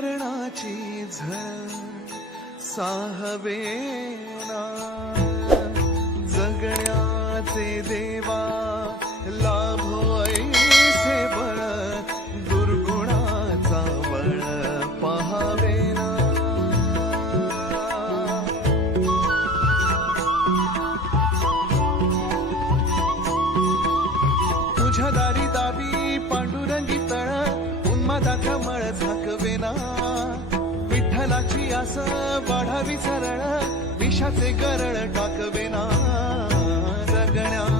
करणाची झळ साहवे जगण्याचे देवा कमळ जकवेना विठ्ठलाची आस वाढावी सरळ विषाचे गरळ टाकवेना रगण्या